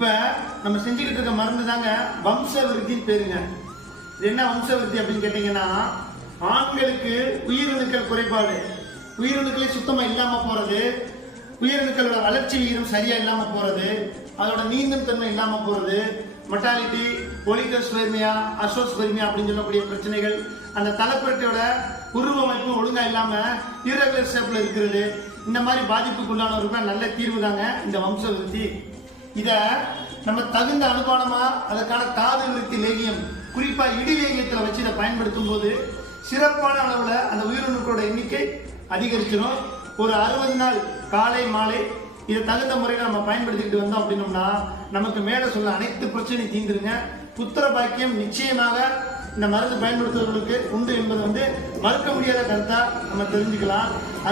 இப்ப நம்ம செஞ்சுக்கிட்டு இருக்க மருந்து தாங்க வம்ச விருத்தின்னு பேருங்க. இது என்ன வம்ச விருத்தி அப்படின்னு கேட்டீங்கன்னா, ஆண்களுக்கு உயிரணுக்கள் குறைபாடு, உயிரணுக்களே சுத்தமா இல்லாம போறது, உயிரணுக்களோட வளர்ச்சி விகிதம் சரியா இல்லாம போறது, அதோட நீந்தும் தன்மை இல்லாம போறது, மொட்டாலிட்டி, ஒலிகோஸ்பெர்மியா, அசோஸ்பெர்மியா அப்படின்னு சொல்லக்கூடிய பிரச்சனைகள், அந்த தலைப்பரட்டையோட உருவமைப்பும் ஒழுங்கா இல்லாம இரகுலர் ஷேப்ல இருக்கிறது, இந்த மாதிரி பாதிப்புக்குள்ளானவருக்கு நல்ல தீர்வு தாங்க இந்த வம்ச விருத்தி. இத நம்ம தகுந்த அனுமானமா அதற்கான தாது விருத்தி லேகியம், குறிப்பா இடி லேகியத்துல வச்சு இதை பயன்படுத்தும் போது சிறப்பான அளவுல அந்த உயிரணுக்களோட எண்ணிக்கை அதிகரிச்சிடும். ஒரு 60 நாள் காலை மாலை இதை தகுந்த முறையில் நம்ம பயன்படுத்திக்கிட்டு வந்தோம் அப்படின்னோம்னா நமக்கு மேல சொல்ல அனைத்து பிரச்சனையும் தீந்துருங்க. புத்திர பாக்கியம் நிச்சயமாக இந்த மருந்து பயன்படுத்துவதற்கு உண்டு என்பது மறுக்க முடியாத கருத்தா நம்ம தெரிஞ்சுக்கலாம்.